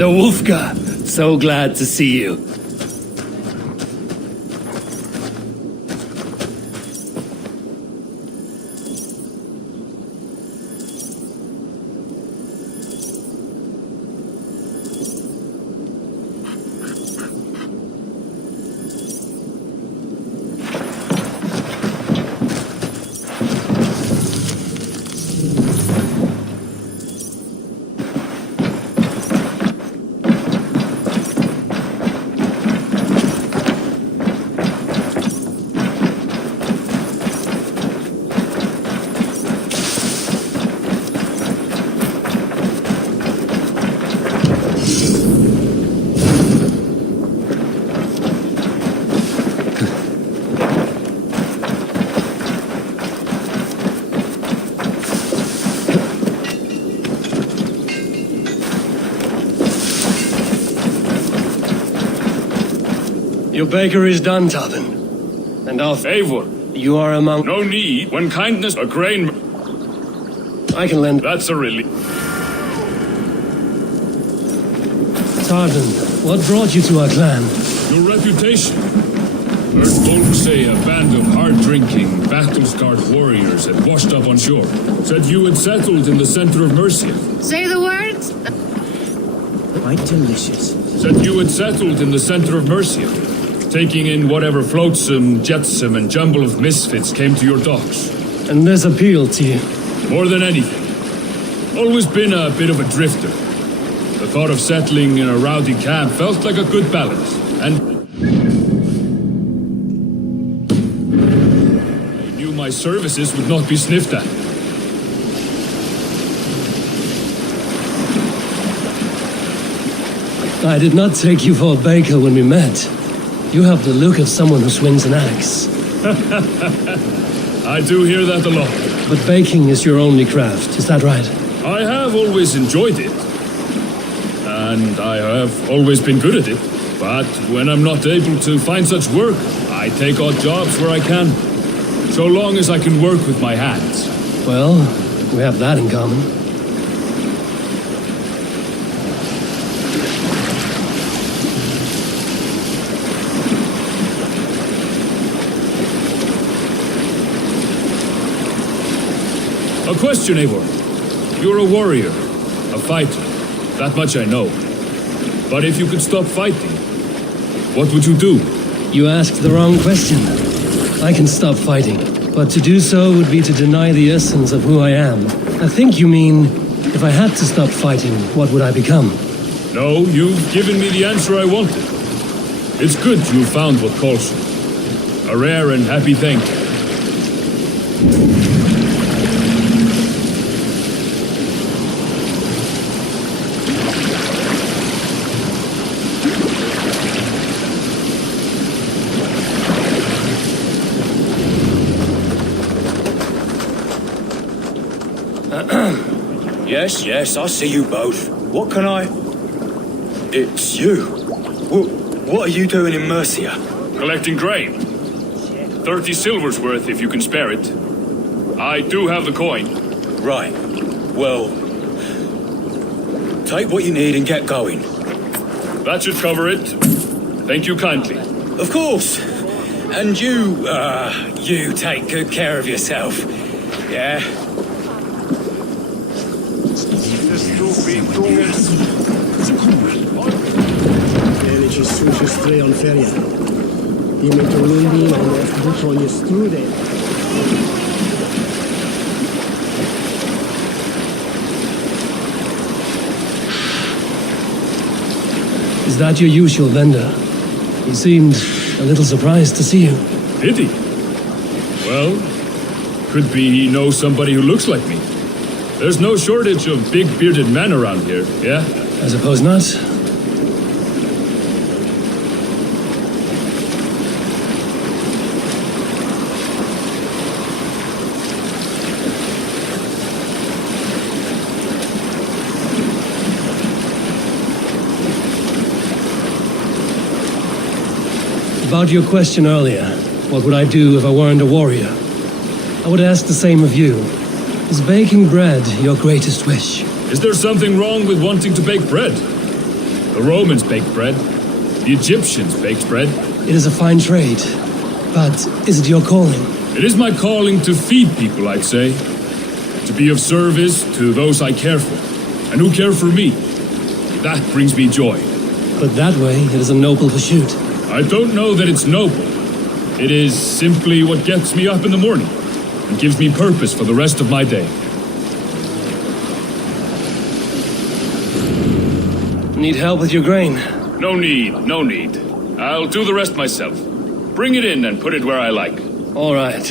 The Wolfka! So glad to see you. Your baker is done, Tarvin. And our Favor. You are among... No need. When kindness a grain... I can lend... That's a relief. Tarvin, what brought you to our clan? Your reputation. Heard folks say a band of hard-drinking, battle-scarred warriors had washed up on shore. Said you had settled in the center of Mercia. Say the words. Quite delicious. Said you had settled in the center of Mercia, taking in whatever flotsam, jetsam, and jumble of misfits came to your docks. And this appealed to you? More than anything. Always been a bit of a drifter. The thought of settling in a rowdy camp felt like a good balance, and I knew my services would not be sniffed at. I did not take you for a baker when we met. You have the look of someone who swings an axe. I do hear that a lot. But baking is your only craft, is that right? I have always enjoyed it. And I have always been good at it. But when I'm not able to find such work, I take odd jobs where I can. So long as I can work with my hands. Well, we have that in common. A question, Eivor. You're a warrior, a fighter. That much I know. But if you could stop fighting, what would you do? You asked the wrong question. I can stop fighting, but to do so would be to deny the essence of who I am. I think you mean, if I had to stop fighting, what would I become? No, you've given me the answer I wanted. It's good you found what calls you. A rare and happy thing. Yes, I see you both. What can I... It's you. What are you doing in Mercia? Collecting grain. 30 silver's worth if you can spare it. I do have the coin. Right. Well... take what you need and get going. That should cover it. Thank you kindly. Of course. And you take good care of yourself. Yeah? Ehrliche Suches Dreh und Feria. Die mit Olundi und erst Buton Strude. Is that your usual vendor? He seemed a little surprised to see you. Did he? Well, could be he knows somebody who looks like me. There's no shortage of big bearded men around here, yeah? I suppose not. About your question earlier, what would I do if I weren't a warrior? I would ask the same of you. Is baking bread your greatest wish? Is there something wrong with wanting to bake bread? The Romans baked bread. The Egyptians baked bread. It is a fine trade, but is it your calling? It is my calling to feed people, I'd say. To be of service to those I care for, and who care for me. That brings me joy. But that way, it is a noble pursuit. I don't know that it's noble. It is simply what gets me up in the morning and gives me purpose for the rest of my day. Need help with your grain? No need, no need. I'll do the rest myself. Bring it in and put it where I like. All right.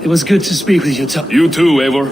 It was good to speak with you, You too, Eivor.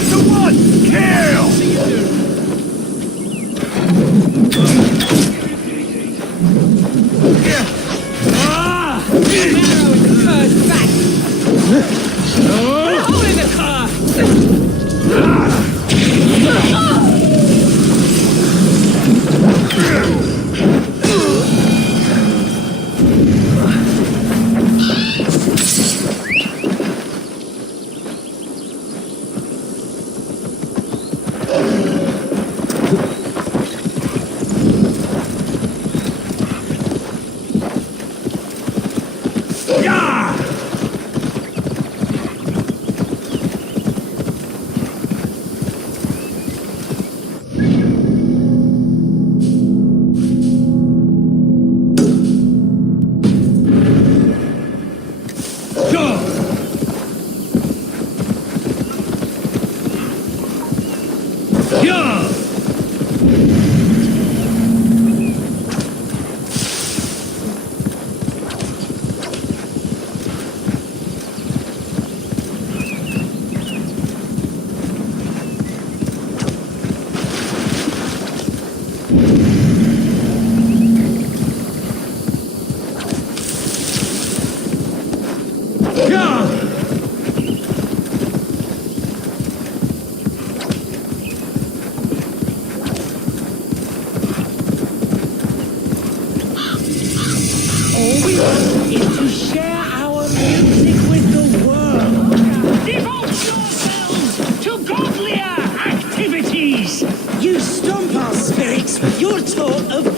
That's a one! Kill!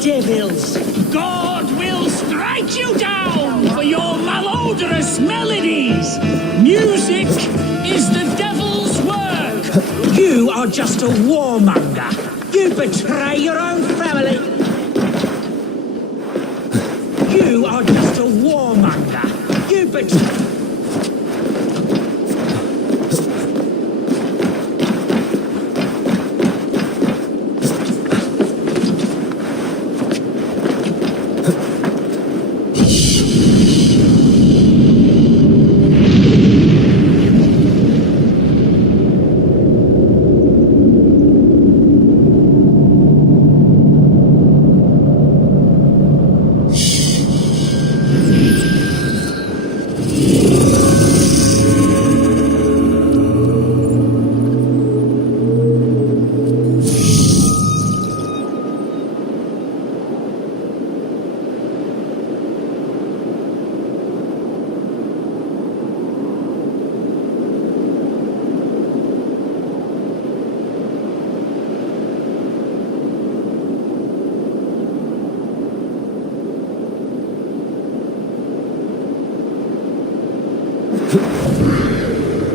Devils. God will strike you down for your malodorous melodies. Music is the devil's work. You are just a warmonger. You betray your own family. You are just a warmonger. You betray...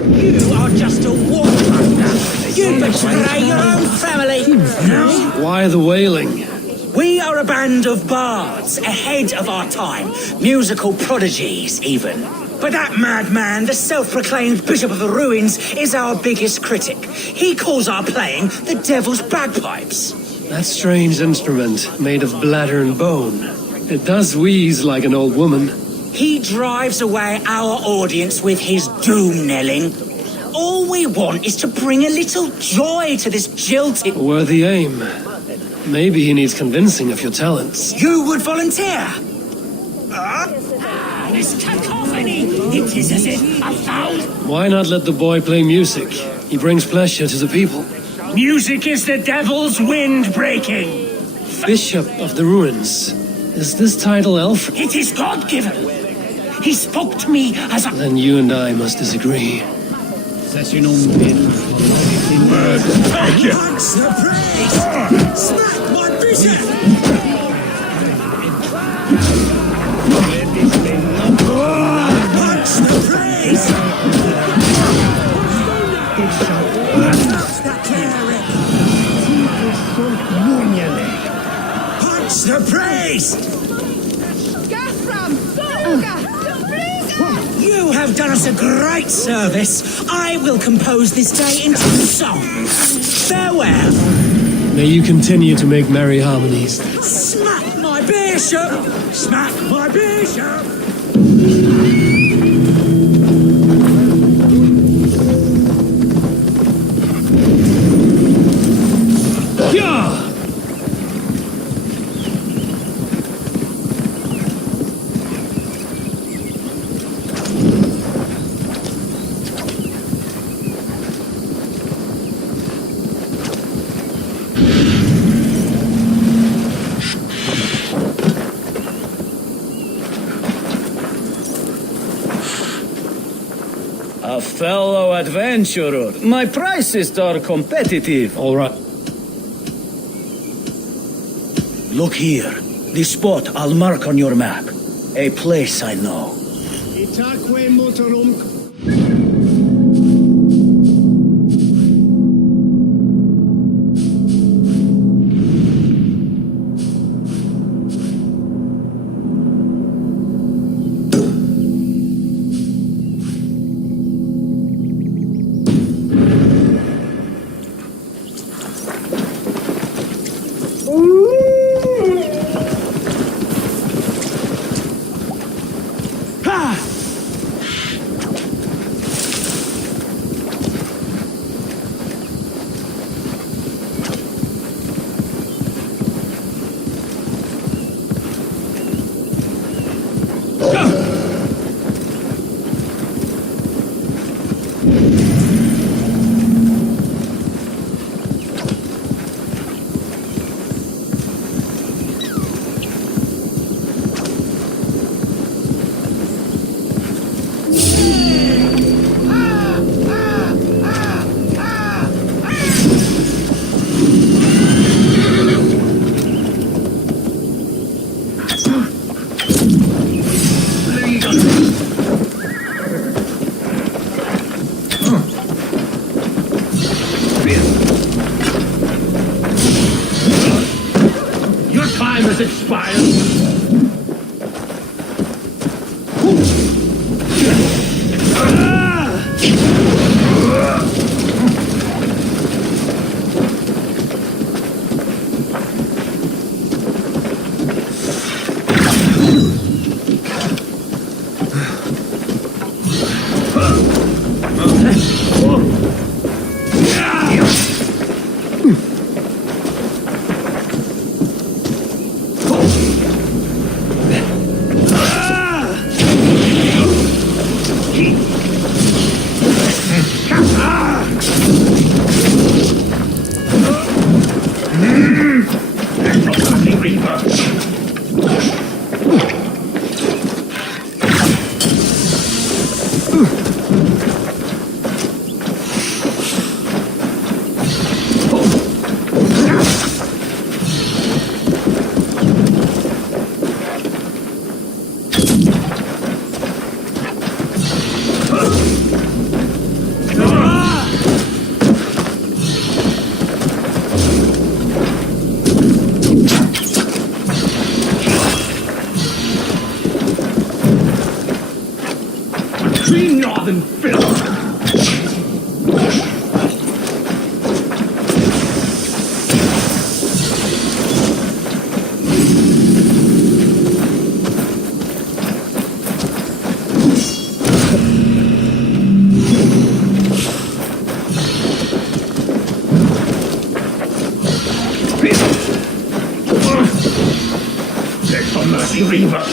You are just a warmonger. You betray your own family. Why the wailing? We are a band of bards, ahead of our time. Musical prodigies, even. But that madman, the self-proclaimed Bishop of the Ruins, is our biggest critic. He calls our playing the Devil's Bagpipes. That strange instrument, made of bladder and bone. It does wheeze like an old woman. He drives away our audience with his doom-knelling. All we want is to bring a little joy to this jilted... A worthy aim. Maybe he needs convincing of your talents. You would volunteer? This cacophony! It is as if 1,000... Why not let the boy play music? He brings pleasure to the people. Music is the devil's wind breaking. Bishop of the Ruins. Is this title elf? It is God-given. He spoke to me as a... Then you and I must disagree. Take it! Punch the praise! Smack my bishop! Punch the praise! Punch the cleric! Punch the praise! You have done us a great service. I will compose this day into song. Farewell. May you continue to make merry harmonies. Smack my bishop! Smack my bishop! Fellow adventurer, my prices are competitive. All right. Look here. This spot I'll mark on your map. A place I know. Itaque motorum. Your time has expired. Green northern filth! There's the Mercy Reaver!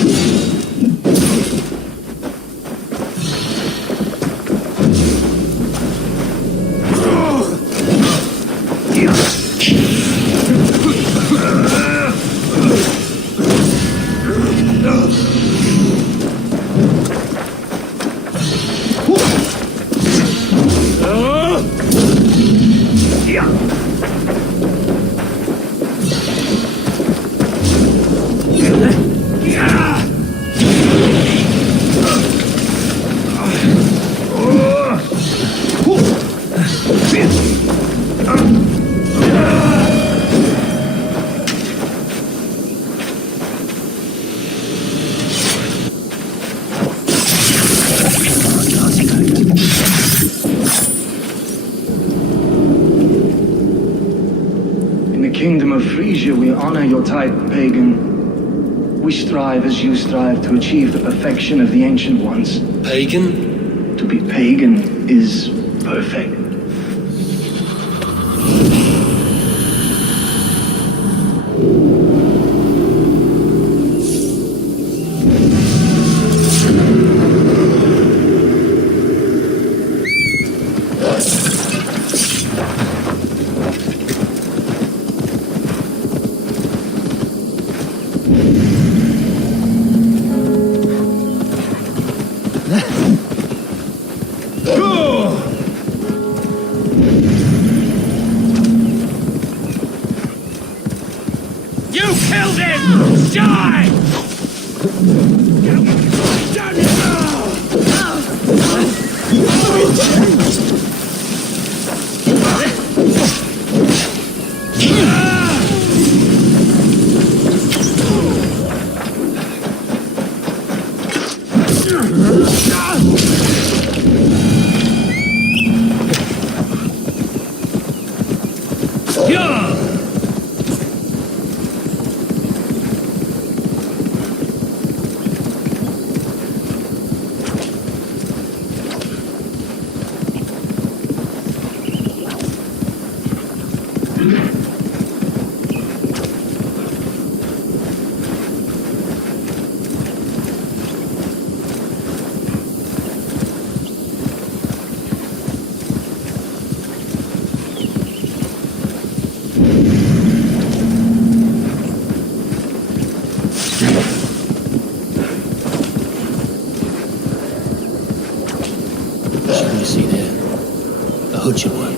In the kingdom of Frisia, we honor your type, pagan. We strive as you strive to achieve the perfection of the ancient ones. Pagan? To be pagan is perfect. Good! die! What do you see there? A hood should work.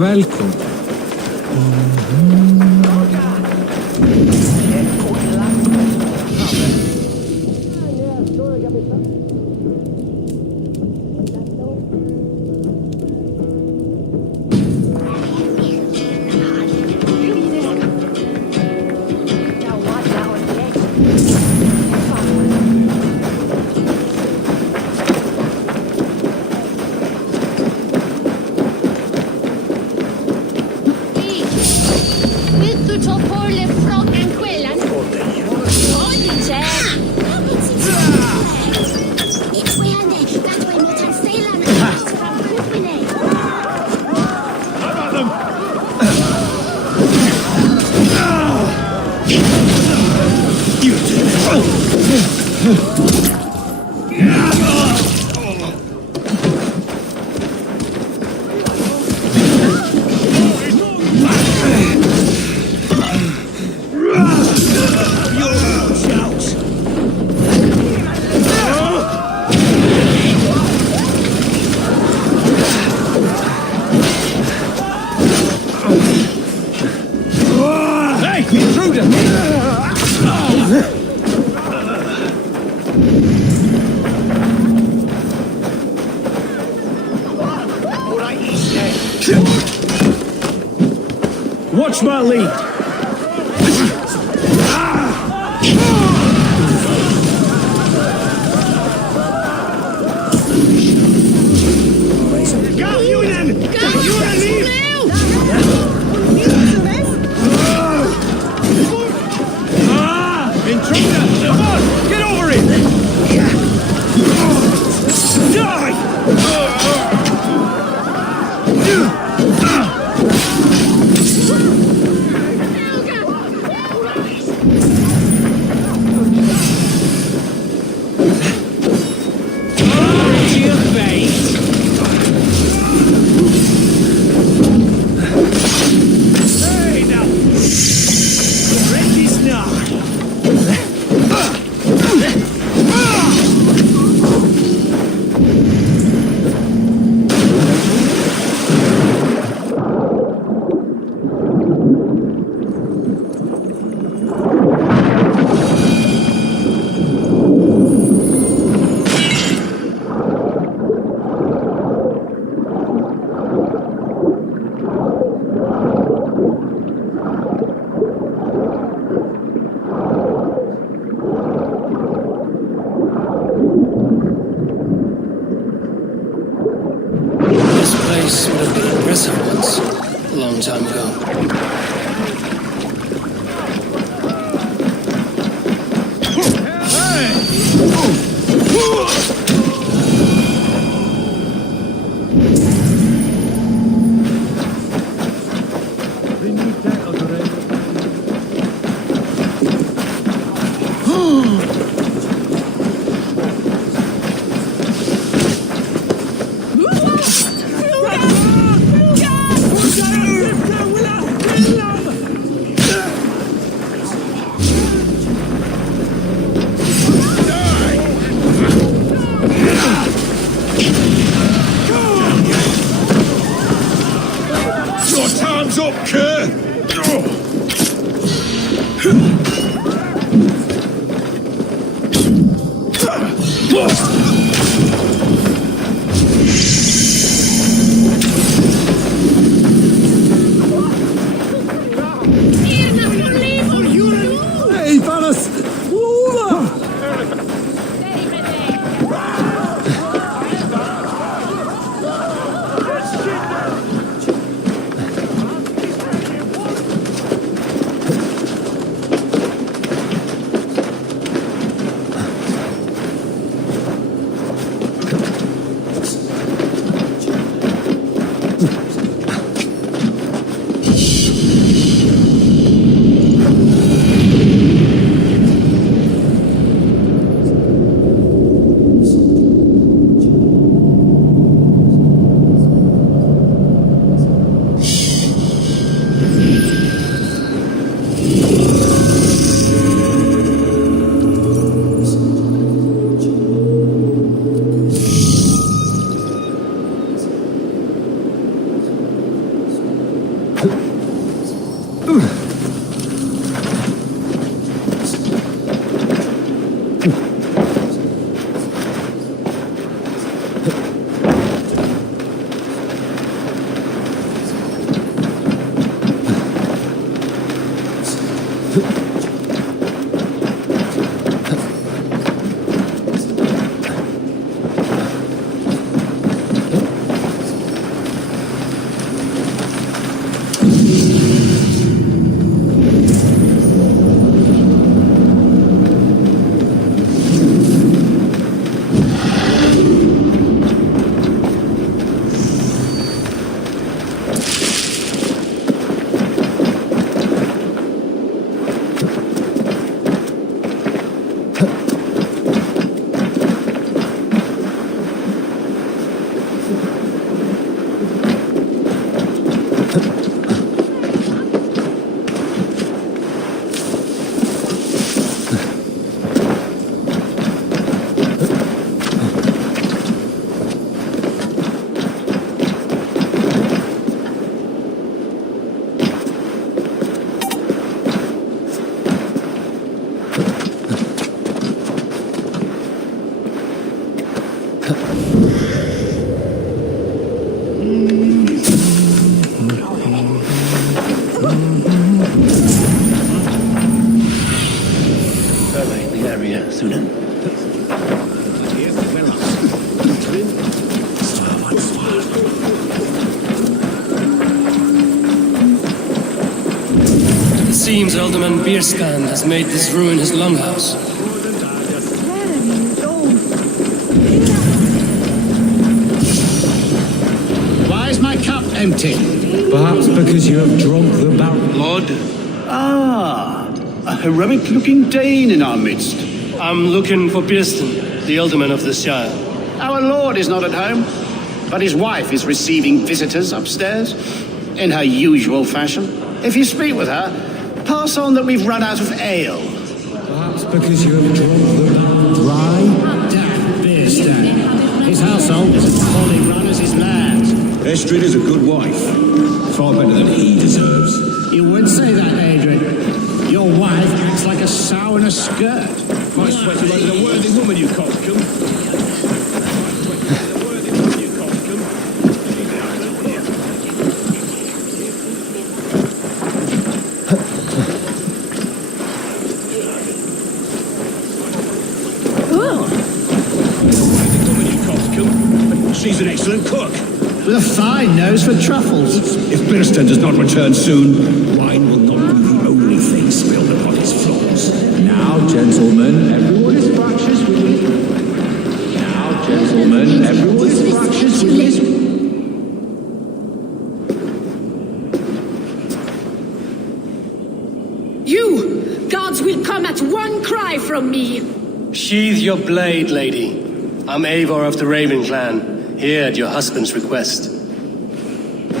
välkommen. Vill du ta på dig fraken kvällen? Oj, It's way on there. That way, not on sailor. Watch my lead. Got you then! Got you and leave! Intruder! Come on! Get over it! This would have been impressive once, a long time ago. Hey, fellas! It seems Alderman Bierskan has made this ruin his longhouse. Why is my cup empty? Perhaps because you have drunk the barrel. Lord, Ah, a heroic-looking Dane in our midst. I'm looking for Bierston, the alderman of the Shire. Our lord is not at home, but his wife is receiving visitors upstairs in her usual fashion. If you speak with her, pass on that we've run out of ale. Perhaps because you have drunk the barrel dry. Damn Beerstan. His household is as poorly run as his land. Estrid is a good wife. Far better than he deserves. You would say that, Adrian. Your wife acts like a sow in a skirt. My sweaty like a worthy woman, you coxcomb. She's an excellent cook. With a fine nose for truffles. If Bierstan does not return soon, wine will not be the only thing spilled upon his floors. Now, gentlemen, everyone is fractious with me. Now, gentlemen, everyone is fractious with me. You! Guards will come at one cry from me! sheathe your blade, lady. I'm Eivor of the Raven Clan, here at your husband's request.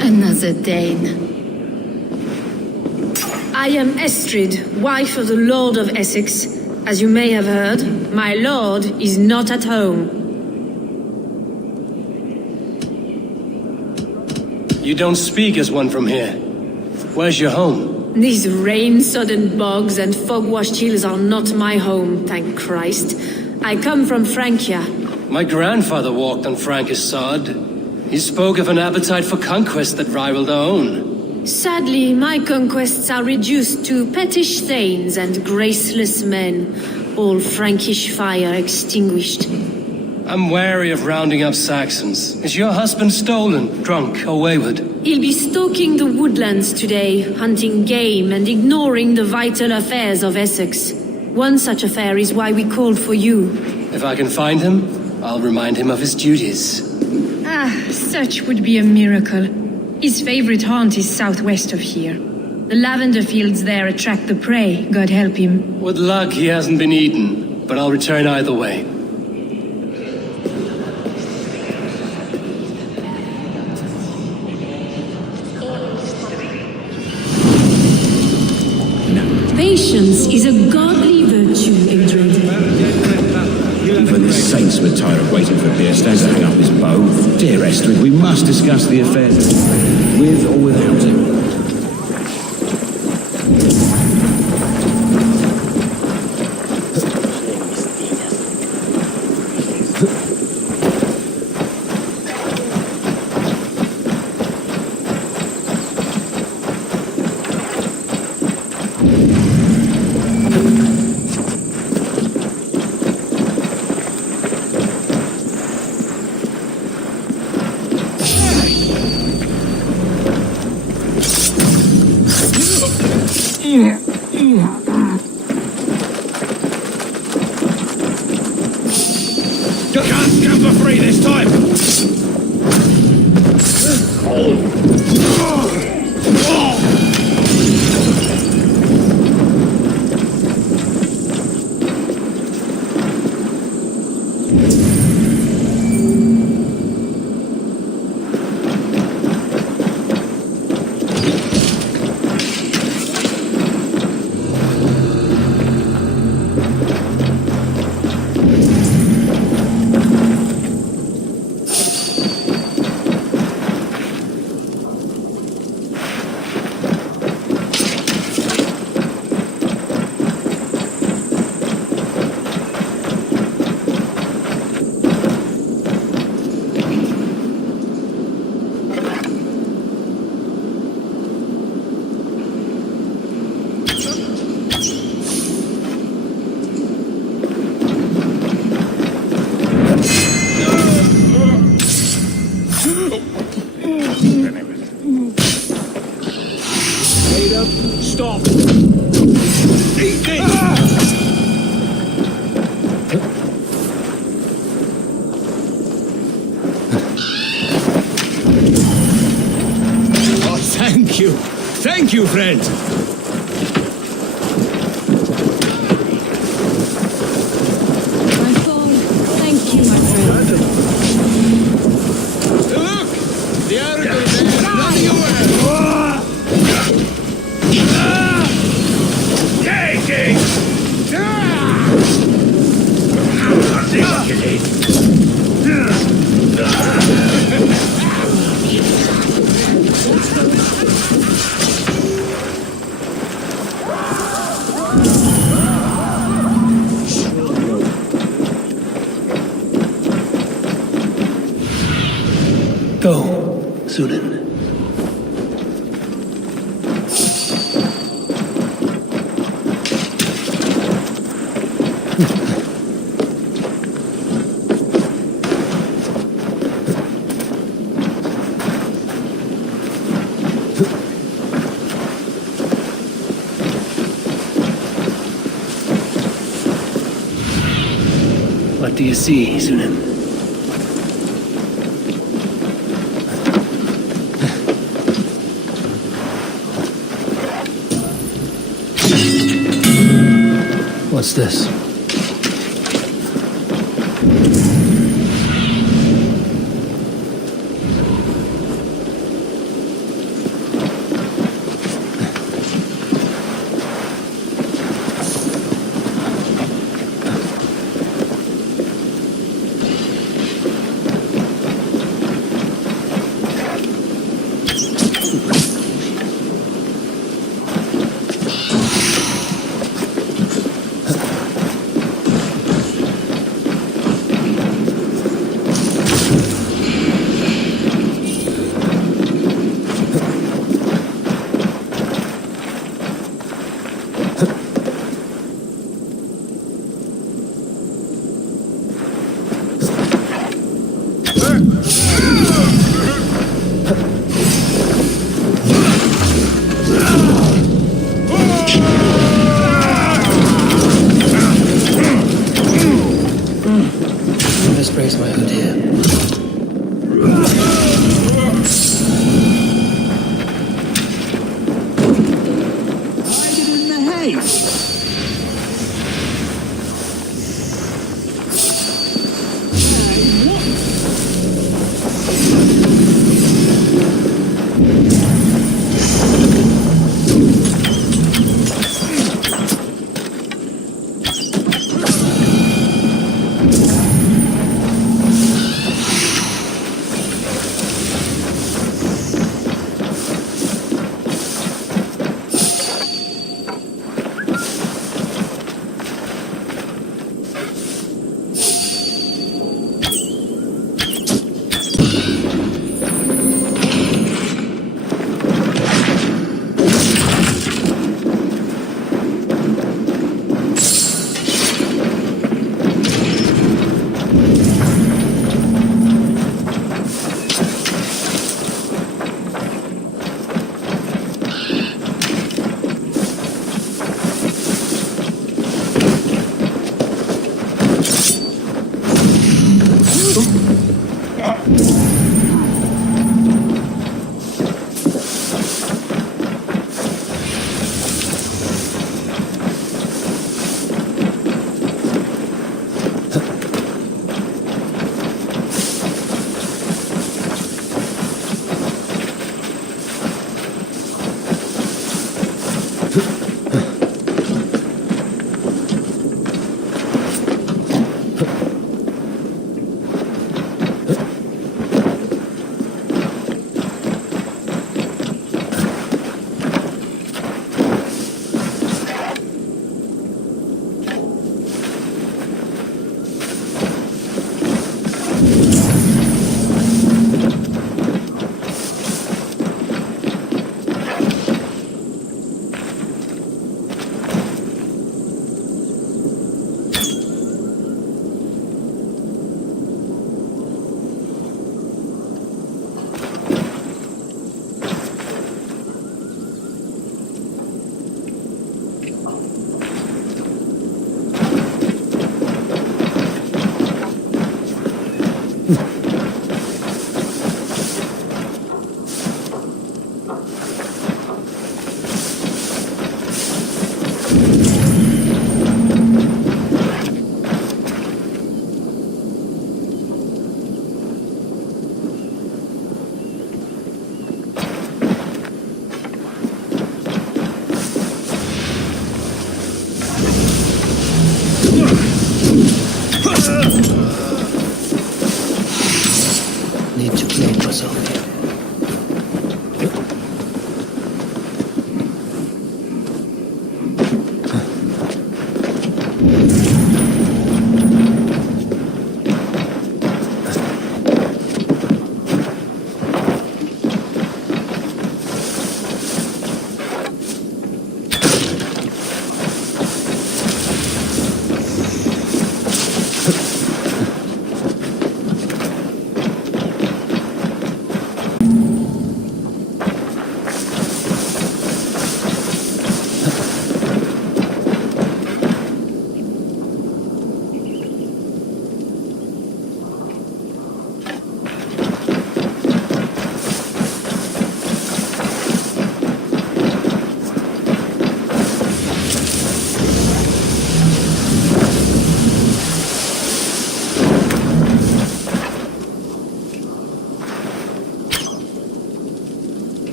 Another Dane. I am Estrid, wife of the Lord of Essex. As you may have heard, my lord is not at home. You don't speak as one from here. Where's your home? These rain-sodden bogs and fog-washed hills are not my home, thank Christ. I come from Francia. My grandfather walked on Frankish sod. He spoke of an appetite for conquest that rivaled our own. Sadly, my conquests are reduced to pettish thanes and graceless men, all Frankish fire extinguished. I'm wary of rounding up Saxons. Is your husband stolen, drunk, or wayward? He'll be stalking the woodlands today, hunting game and ignoring the vital affairs of Essex. One such affair is why we called for you. If I can find him, I'll remind him of his duties. Such would be a miracle. His favorite haunt is southwest of here. The lavender fields there attract the prey, God help him. With luck, he hasn't been eaten, but I'll return either way. Patience is a godly virtue, Adrian. Even the saints were tired of waiting for Bierstan to hang up his bow. Dear Estrid, we must discuss the affair with or without him. Can't come for free this time! Stop! Eat this! Oh, thank you. Thank you, friend. My soul, thank you, my friend. Look! The arrow is running away! Go, Sunan. What do you see, Sunan? What's this? Just raise my hood here. Hide it in the hay! Need to clean myself here.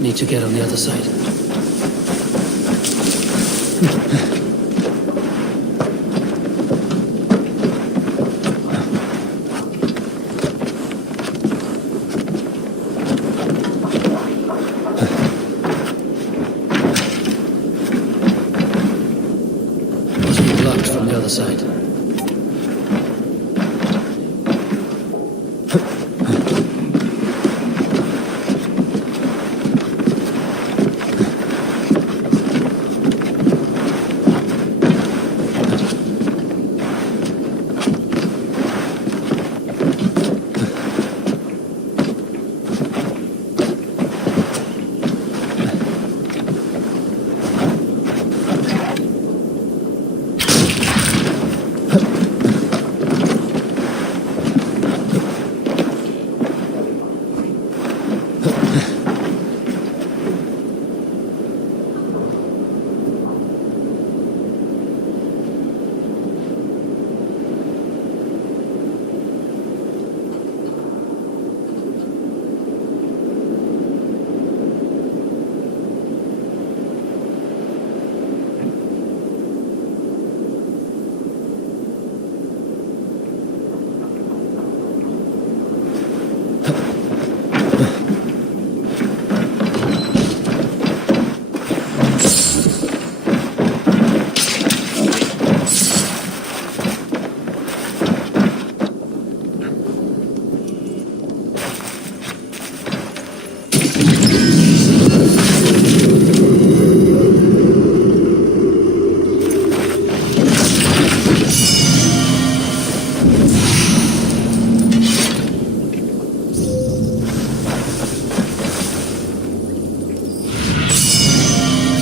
Need to get on the other side. Must be blocked from the other side.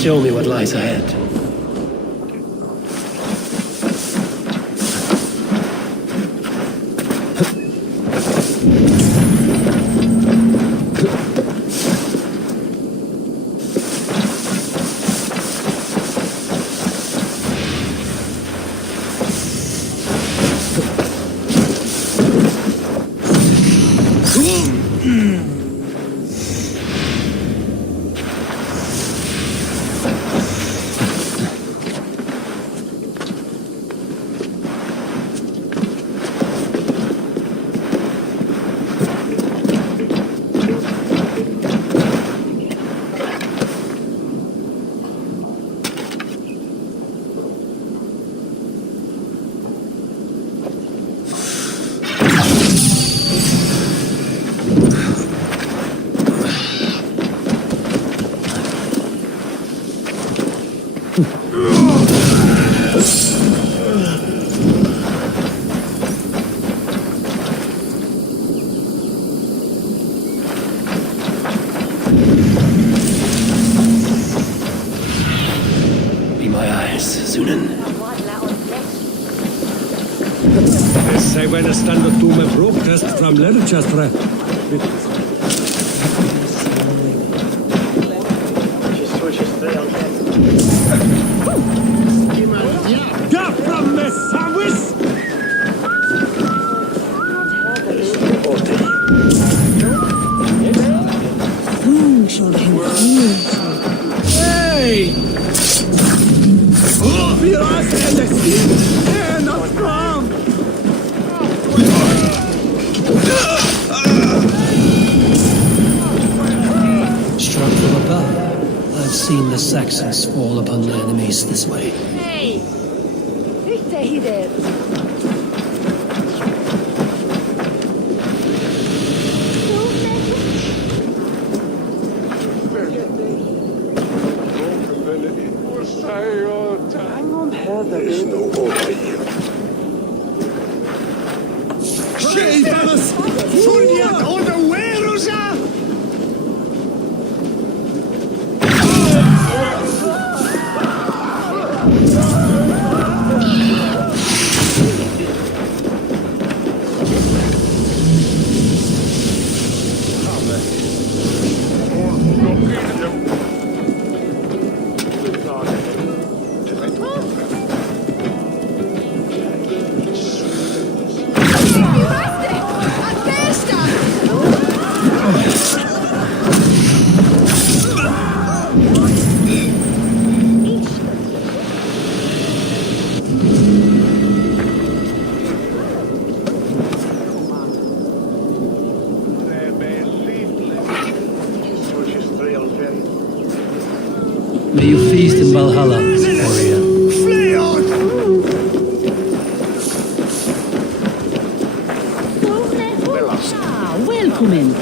Show me what lies ahead. Be my eyes, Sunan. Sai when stando tu me broke just from Lerchestra. Ja, from the Sawis! Hey! Wir hast LSD! Not from! Struck from above. I've seen the Saxons fall upon their enemies this way. Hey! Stay there. There's no order here. Shaveless! Fuliat on the Werusa! Valhalla, warrior. Welcome in.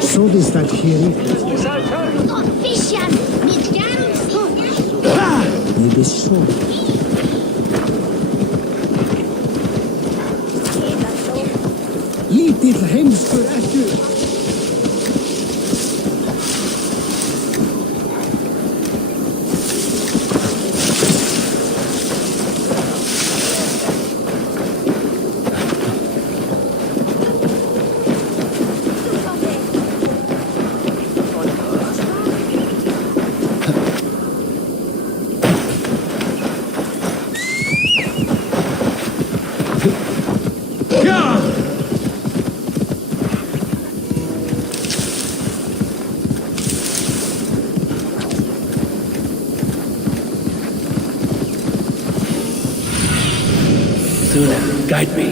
So is that here? Maybe so. Lite hemskt för att du... Guide me.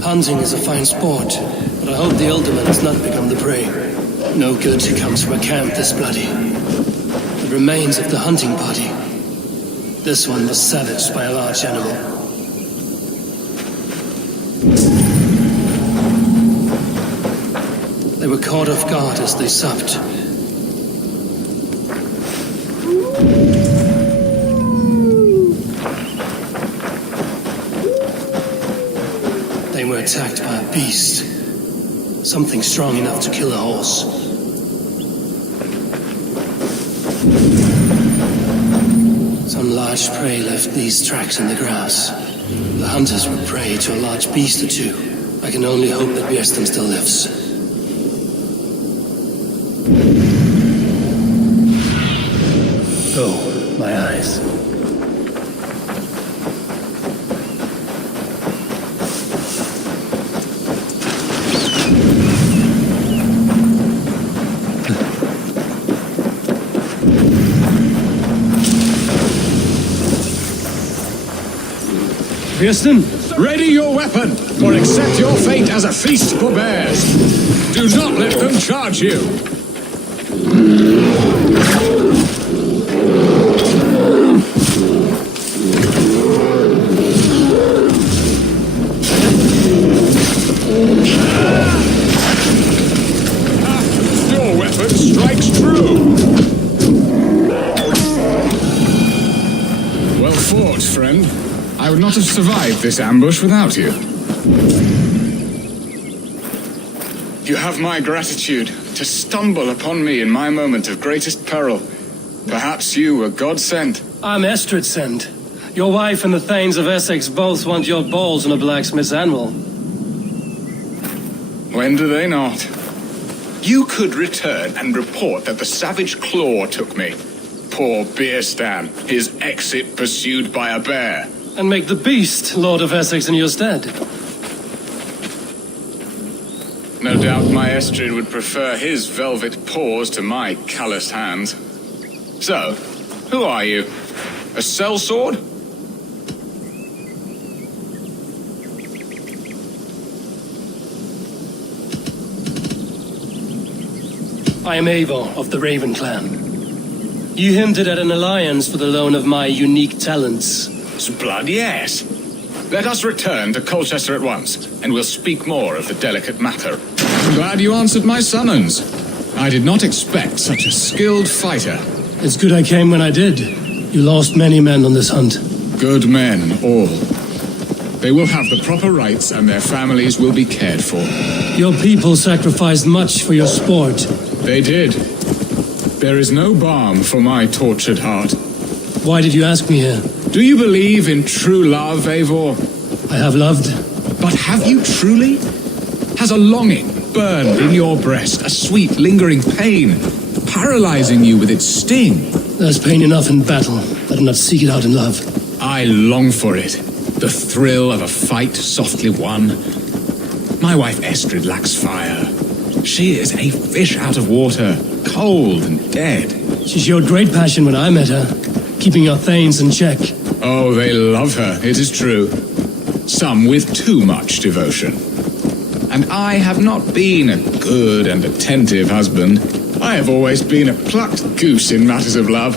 Hunting is a fine sport, but I hope the alderman has not become the prey. No good comes from a camp this bloody. The remains of the hunting party. This one was savaged by a large animal. They were caught off guard as they supped. They were attacked by a beast. Something strong enough to kill a horse. Some large prey left these tracks in the grass. The hunters would prey to a large beast or two. I can only hope that Björsten still lives. Oh, my eyes. Björsten? Ready your weapon, or accept your fate as a feast for bears. Do not let them charge you. Your weapon strikes true. Well fought, friend. I would not have survived this ambush without you. You have my gratitude to stumble upon me in my moment of greatest peril. Perhaps you were God sent. I'm Estrid sent. Your wife and the Thanes of Essex both want your balls on a blacksmith's anvil. When do they not? You could return and report that the savage Claw took me. Poor Björsten, his exit pursued by a bear. And make the beast Lord of Essex in your stead. No doubt my Estrid would prefer his velvet paws to my calloused hands. So, who are you? A sellsword? I am Eivor of the Raven clan. You hinted at an alliance for the loan of my unique talents. Blood, yes. Let us return to Colchester at once, and we'll speak more of the delicate matter. I'm glad you answered my summons. I did not expect such a skilled fighter. It's good I came when I did. You lost many men on this hunt. Good men, all. They will have the proper rights, and their families will be cared for. Your people sacrificed much for your sport. They did. There is no balm for my tortured heart. Why did you ask me here? Do you believe in true love, Eivor? I have loved. But have you truly? Has a longing burned in your breast, a sweet, lingering pain, paralyzing you with its sting? There's pain enough in battle, but but not seek it out in love. I long for it. The thrill of a fight softly won. My wife Estrid lacks fire. She is a fish out of water, cold and dead. She showed great passion when I met her, keeping your thanes in check. Oh, they love her, it is true. Some with too much devotion. And I have not been a good and attentive husband. I have always been a plucked goose in matters of love,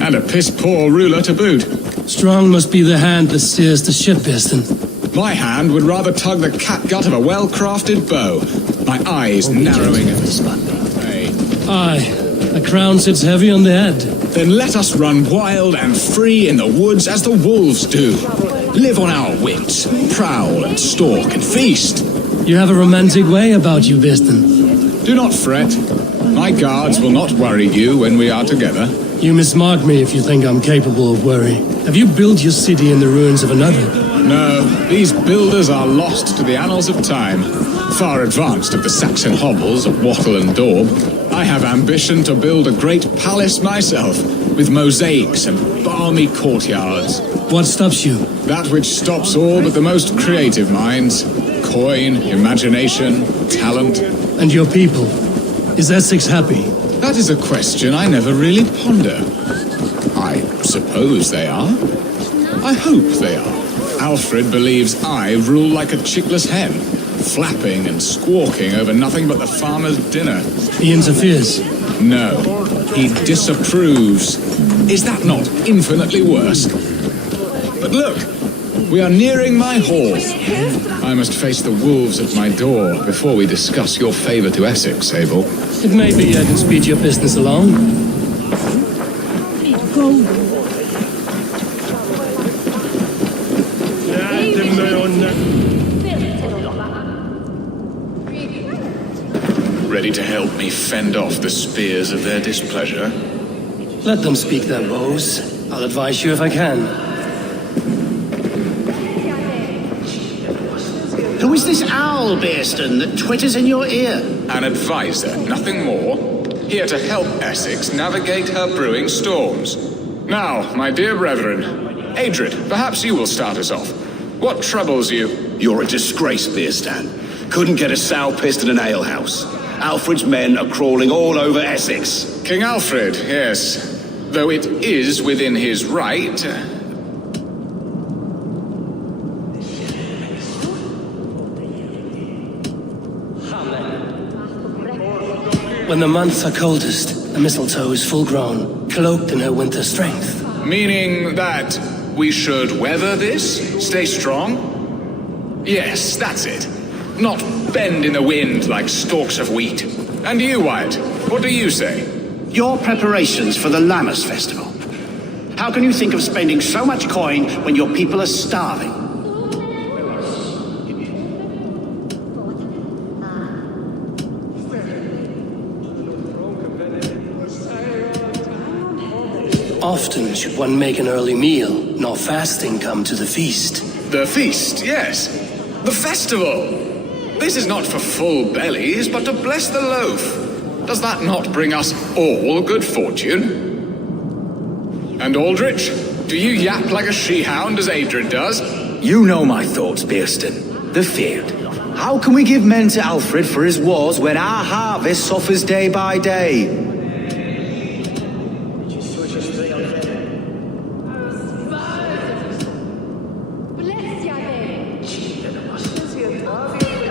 and a piss-poor ruler to boot. Strong must be the hand that steers the ship, Bearson. My hand would rather tug the catgut of a well-crafted bow, my eyes narrowing at the spot. Aye, a crown sits heavy on the head. Then let us run wild and free in the woods as the wolves do. Live on our wits, prowl and stalk and feast. You have a romantic way about you, Bearson. Do not fret. My guards will not worry you when we are together. You mismark me if you think I'm capable of worry. Have you built your city in the ruins of another? No, these builders are lost to the annals of time. Far advanced of the Saxon hovels of Wattle and Daub, I have ambition to build a great palace myself, with mosaics and balmy courtyards. What stops you? That which stops all but the most creative minds. Coin, imagination, talent. And your people? Is Essex happy? That is a question I never really ponder. I suppose they are. I hope they are. Alfred believes I rule like a chickless hen, flapping and squawking over nothing but the farmer's dinner. He interferes? No, he disapproves. Is that not infinitely worse? But look, we are nearing my hall. I must face the wolves at my door before we discuss your favor to Essex, Abel. It may be I can speed your business along. Ready to help me fend off the spears of their displeasure? Let them speak their woes. I'll advise you if I can. Who is this owl, Bearston, that twitters in your ear? An advisor, nothing more. Here to help Essex navigate her brewing storms. Now, my dear brethren, Adrid, perhaps you will start us off. What troubles you? You're a disgrace, Bearstan. Couldn't get a sow pissed in an alehouse. Alfred's men are crawling all over Essex. King Alfred, yes. Though it is within his right. When the months are coldest, the mistletoe is full grown, cloaked in her winter strength. Meaning that we should weather this? Stay strong? Yes, that's it. Not bend in the wind like stalks of wheat. And you, Wyatt, what do you say? Your preparations for the Lammas festival. How can you think of spending so much coin when your people are starving? Often should one make an early meal, nor fasting come to the feast. The feast, yes. The festival. This is not for full bellies, but to bless the loaf. Does that not bring us all good fortune? And Aldrich, do you yap like a she-hound as Adrid does? You know my thoughts, Bearston. The feared. How can we give men to Alfred for his wars when our harvest suffers day by day?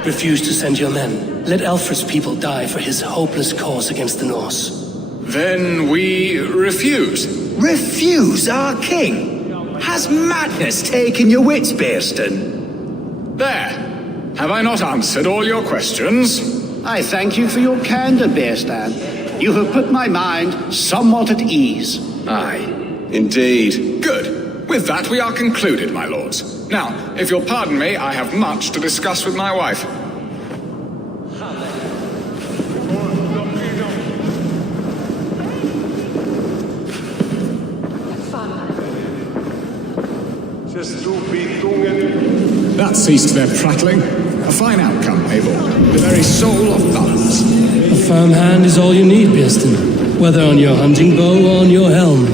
Refuse to send your men. Let Alfred's people die for his hopeless cause against the Norse. Then we refuse. Refuse our king? Has madness taken your wits, Bearston? There. Have I not answered all your questions? I thank you for your candor, Bearstan. You have put my mind somewhat at ease. Aye, indeed. Good. With that we are concluded, my lords. Now, if you'll pardon me, I have much to discuss with my wife. That ceased their prattling. A fine outcome, Abel. The very soul of balance. A firm hand is all you need, Bearston. Whether on your hunting bow or on your helm.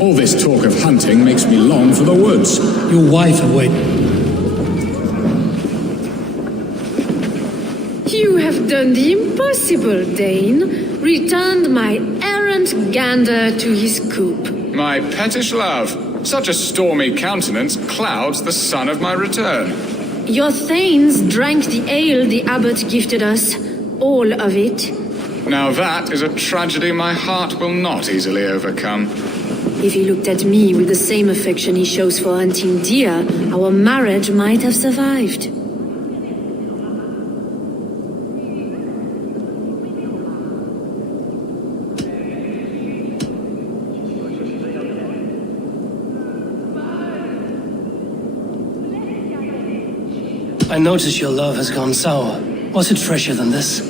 All All this talk of hunting makes me long for the woods. Your wife awaits. You have done the impossible, Dane. Returned my errant gander to his coop. My pettish love, such a stormy countenance clouds the sun of my return. Your thanes drank the ale the abbot gifted us. All of it. Now that is a tragedy my heart will not easily overcome. If he looked at me with the same affection he shows for hunting deer, our marriage might have survived. I notice your love has gone sour. Was it fresher than this?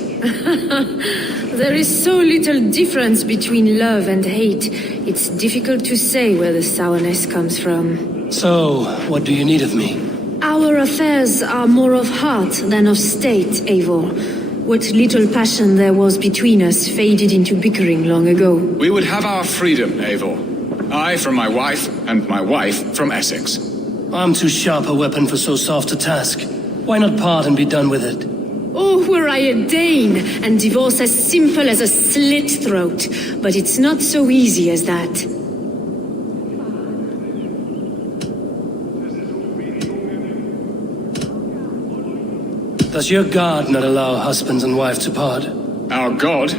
There is so little difference between love and hate. It's difficult to say where the sourness comes from. So, what do you need of me? Our affairs are more of heart than of state, Eivor. What little passion there was between us faded into bickering long ago. We would have our freedom, Eivor. I from my wife, and my wife from Essex. I'm too sharp a weapon for so soft a task. Why not part and be done with it? Oh, were I a Dane, and divorce as simple as a slit throat. But it's not so easy as that. Does your God not allow husbands and wives to part? Our God?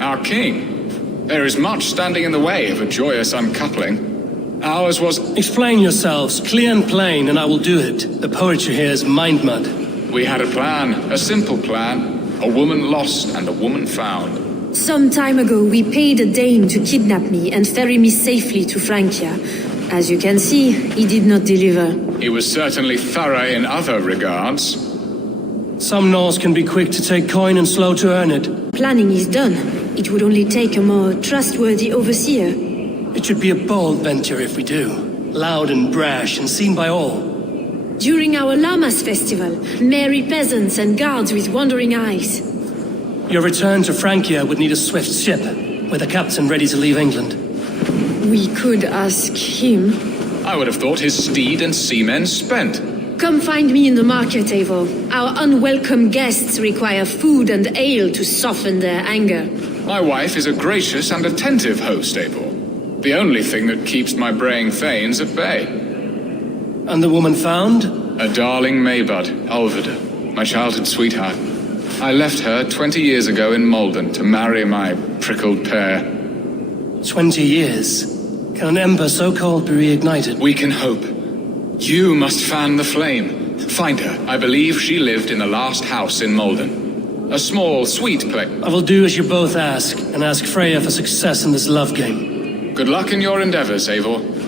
Our king? There is much standing in the way of a joyous uncoupling. Ours was... Explain yourselves, clear and plain, and I will do it. The poetry here is mind mud. We had a plan, a simple plan. A woman lost and a woman found. Some time ago, we paid a Dane to kidnap me and ferry me safely to Francia. As you can see, he did not deliver. He was certainly thorough in other regards. Some Norse can be quick to take coin and slow to earn it. Planning is done. It would only take a more trustworthy overseer. It should be a bold venture if we do. Loud and brash and seen by all. During our Llamas festival, merry peasants and guards with wandering eyes. Your return to Francia would need a swift ship, with a captain ready to leave England. We could ask him. I would have thought his steed and seamen spent. Come find me in the market, Eivor. Our unwelcome guests require food and ale to soften their anger. My wife is a gracious and attentive host, Eivor. The only thing that keeps my braying thanes at bay. And the woman found? A darling Maybud, Ulvida, my childhood sweetheart. I left her 20 years ago in Malden to marry my prickled pear. 20 years? Can an ember so cold be reignited? We can hope. You must fan the flame. Find her. I believe she lived in the last house in Malden. A small, sweet place. I will do as you both ask, and ask Freya for success in this love game. Good luck in your endeavors, Eivor.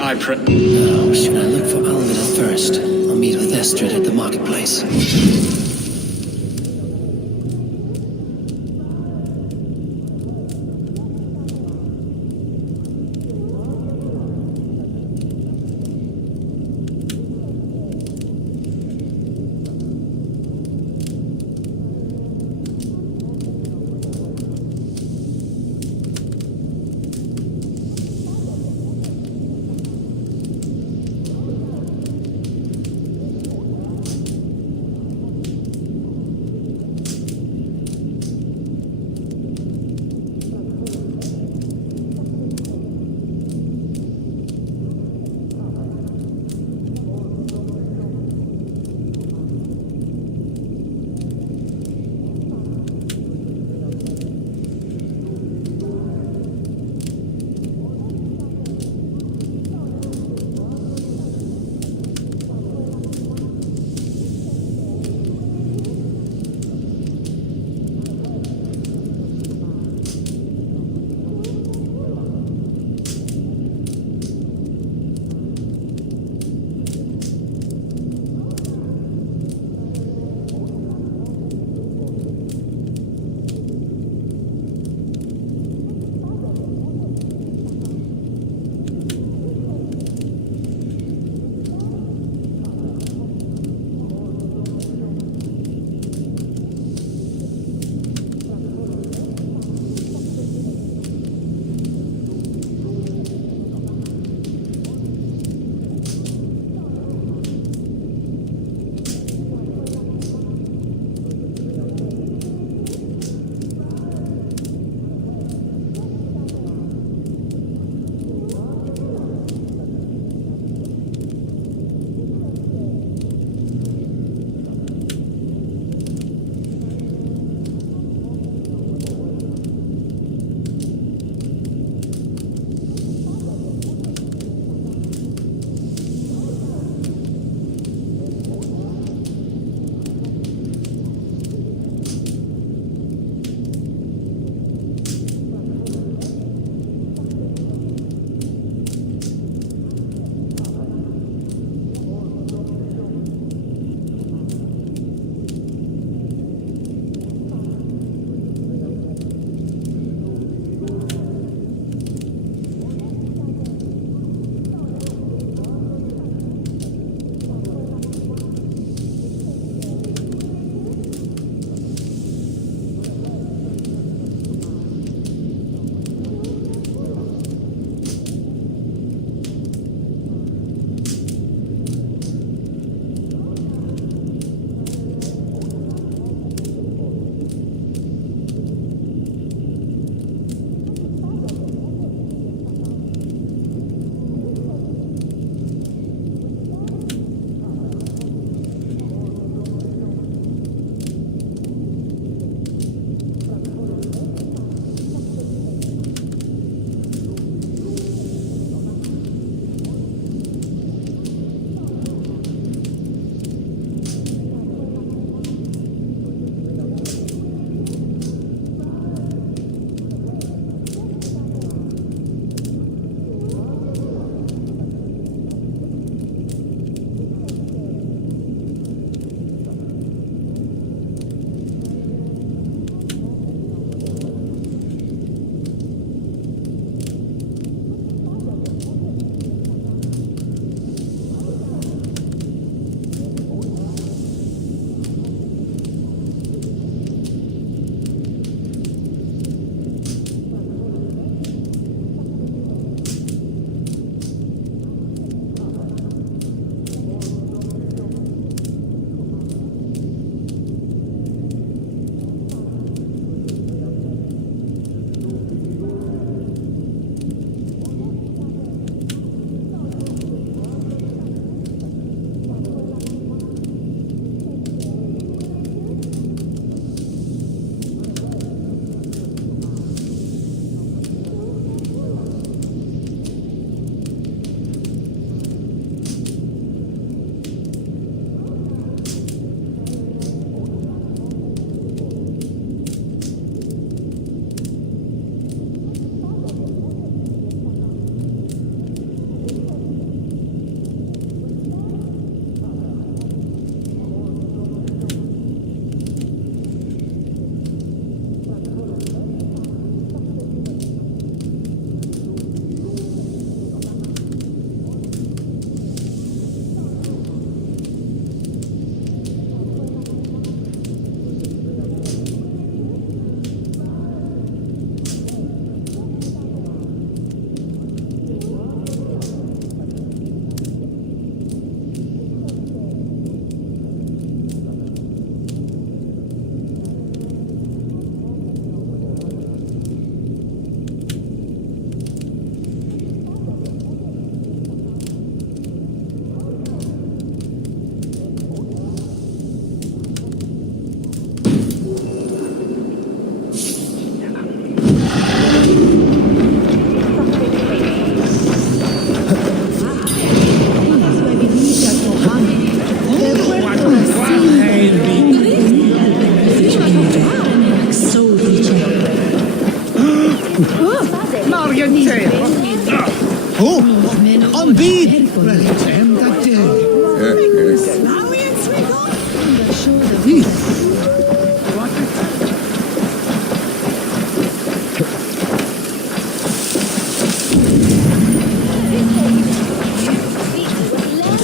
I pray... Now, should I look for Alvida first? I'll meet with Estrid at the marketplace.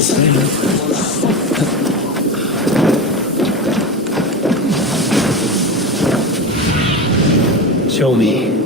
Show me.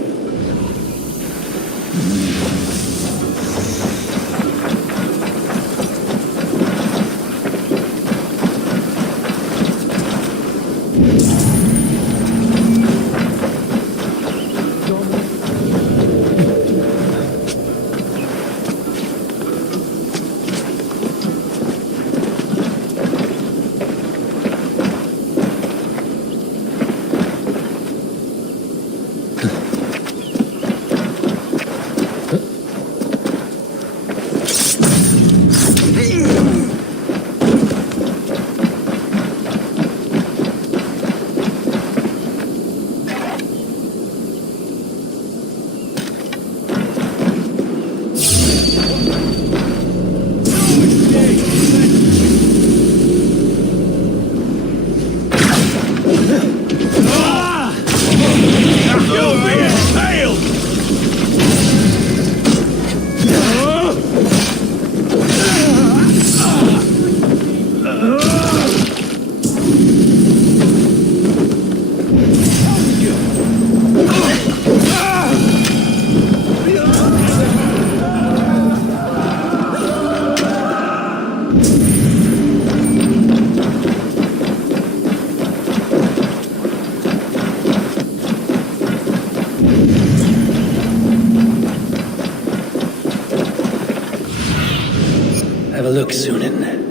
Have a look, Sunan.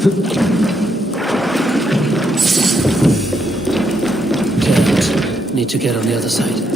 Can't. Need to get on the other side.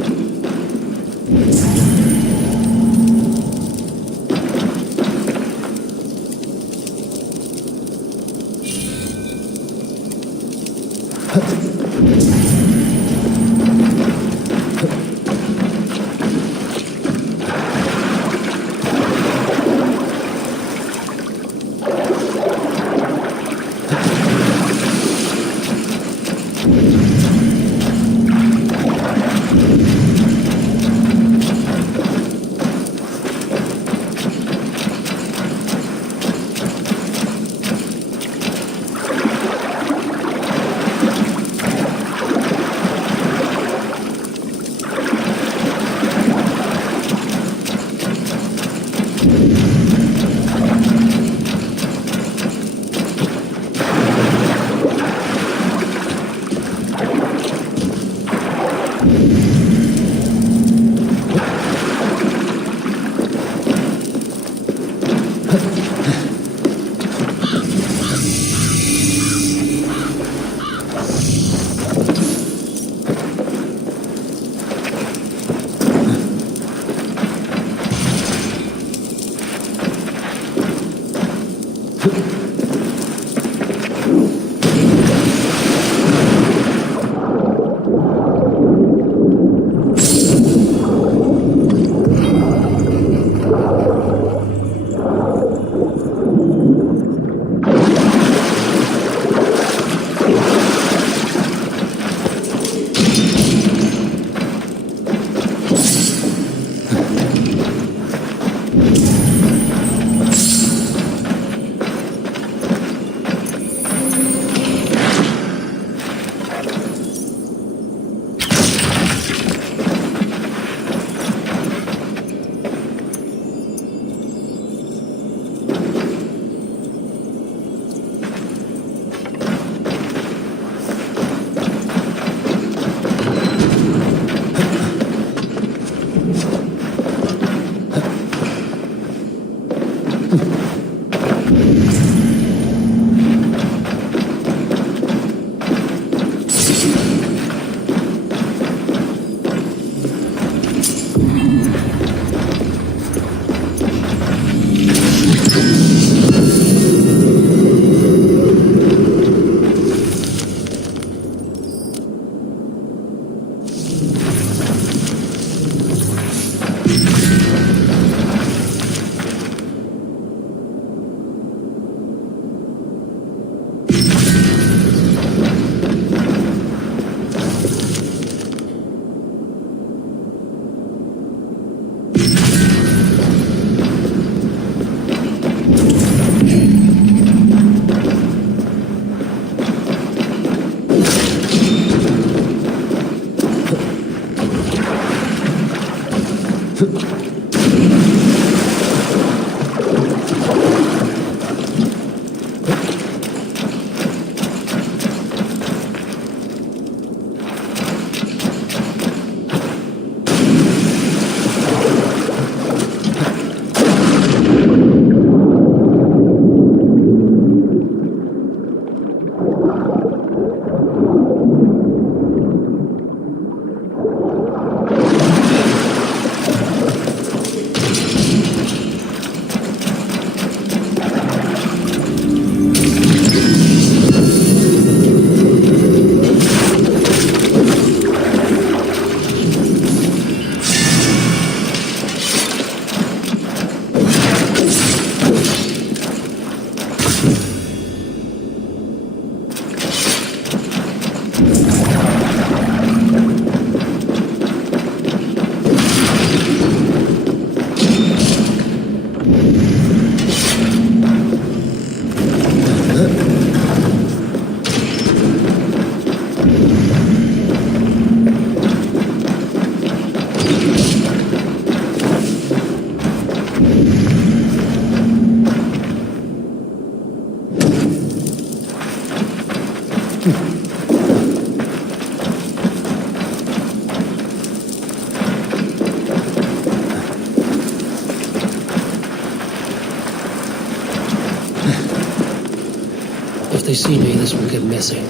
If they see me, this will get messy.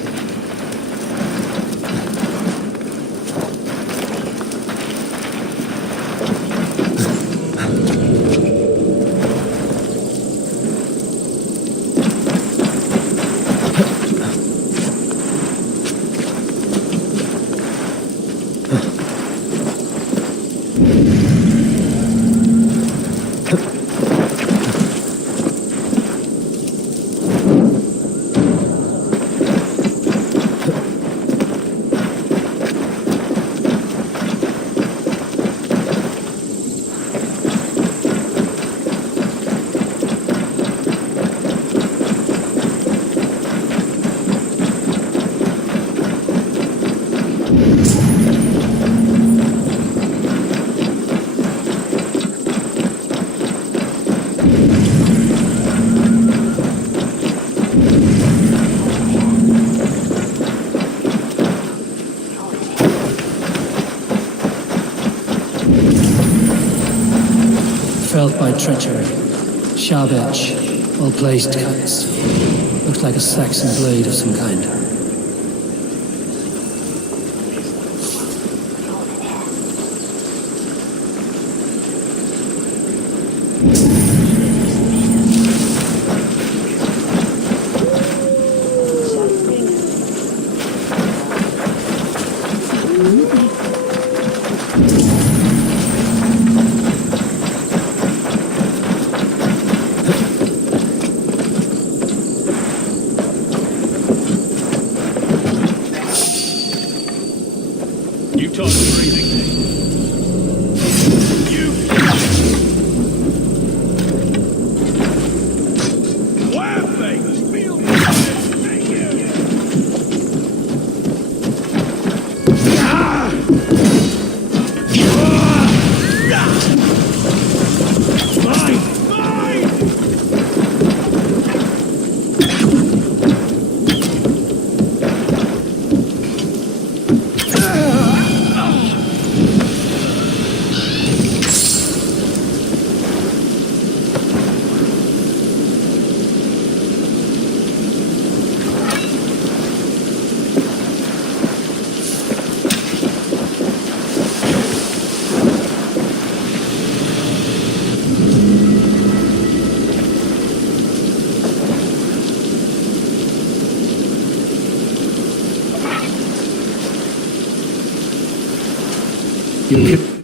Felt by treachery. Sharp edge. Well-placed cuts. Looks like a Saxon blade of some kind. You taught me breathing. You. Where things feel. Thank you. You can...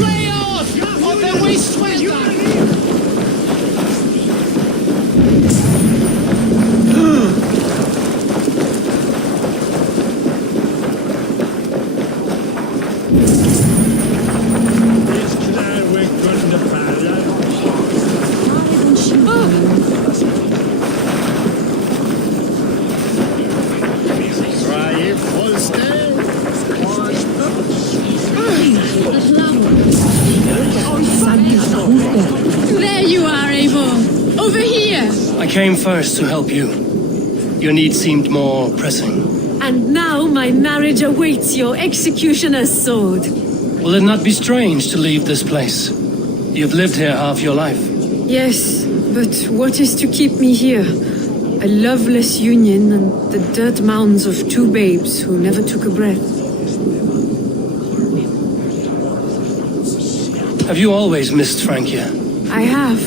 Lay off! Or then we sweat There you are, Eivor. Over here. I came first to help you. Your need seemed more pressing. And now my marriage awaits your executioner's sword. Will it not be strange to leave this place? You've lived here half your life. Yes, but what is to keep me here? A loveless union and the dirt mounds of two babes who never took a breath. Have you always missed Francia? I have.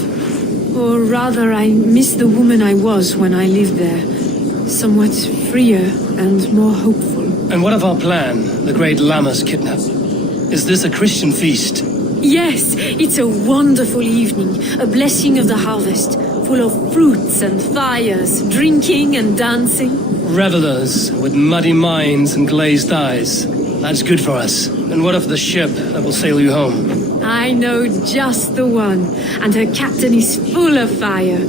Or rather, I miss the woman I was when I lived there. Somewhat freer and more hopeful. And what of our plan, the great Lammas kidnap? Is this a Christian feast? Yes, it's a wonderful evening, a blessing of the harvest, full of fruits and fires, drinking and dancing. Revelers with muddy minds and glazed eyes. That's good for us. And what of the ship that will sail you home? I know just the one, and her captain is full of fire.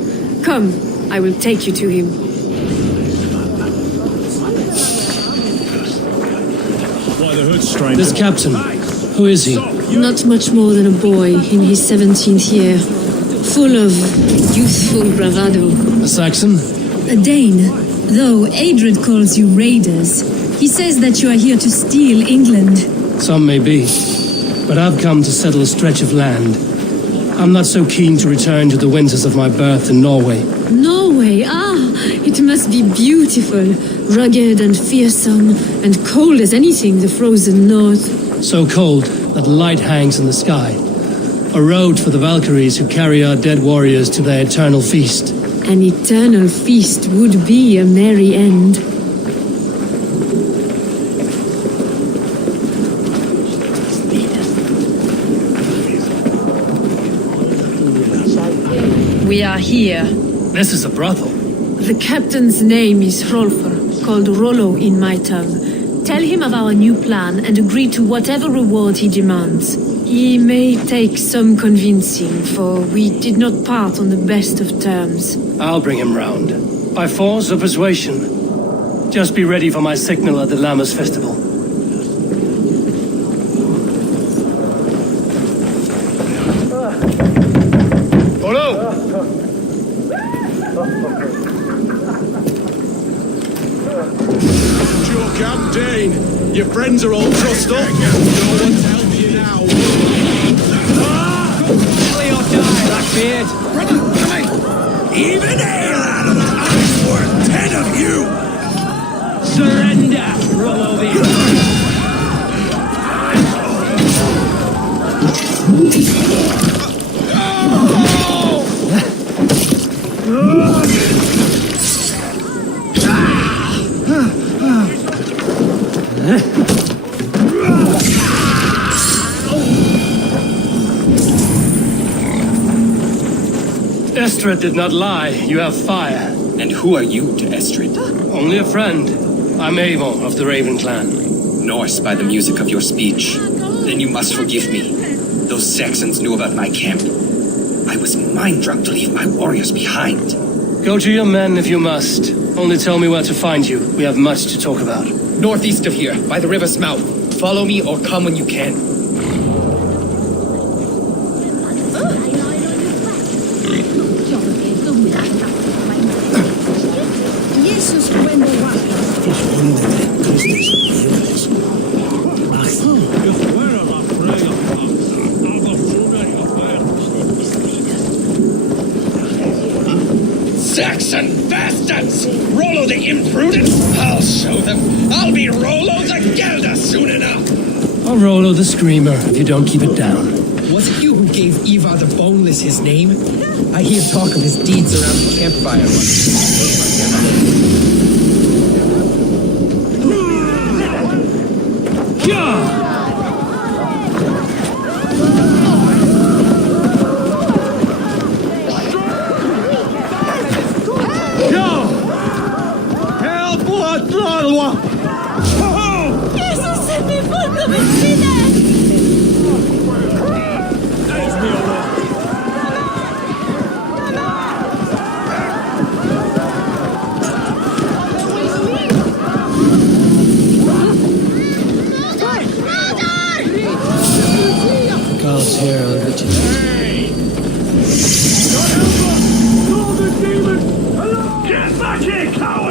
Come, I will take you to him. This captain, who is he? Not much more than a boy in his 17th year, full of youthful bravado. A Saxon? A Dane, though Adred calls you raiders. He says that you are here to steal England. Some may be, but I've come to settle a stretch of land. I'm not so keen to return to the winters of my birth in Norway. Norway, it must be beautiful, rugged and fearsome, and cold as anything the frozen north. So cold that light hangs in the sky. A road for the Valkyries who carry our dead warriors to their eternal feast. An eternal feast would be a merry end. We are here. This is a brothel. The captain's name is Hrolfr, called Rollo in my tongue. Tell him of our new plan and agree to whatever reward he demands. He may take some convincing, for we did not part on the best of terms. I'll bring him round. By force or persuasion. Just be ready for my signal at the Lammas festival. Your friends are all trussed up. No one's helping you now. Kill or die, Blackbeard. Brother, come in. Even ale out of the ice worth 10 of you. Surrender, Rollo the Estrid did not lie. You have fire. And who are you to Estrid? Only a friend. I'm Eivor of the Raven clan. Norse by the music of your speech. Then you must forgive me. Those Saxons knew about my camp. I was mind-drunk to leave my warriors behind. Go to your men if you must. Only tell me where to find you. We have much to talk about. Northeast of here, by the river's mouth. Follow me or come when you can. Saxon bastards! Rollo the imprudent! I'll show them! I'll be Rollo the Gelder soon enough! Or Rollo the Screamer if you don't keep it down. Was it you who gave Ivar the Boneless his name? I hear talk of his deeds around the campfire. God's herald, Richard. Get back here, coward!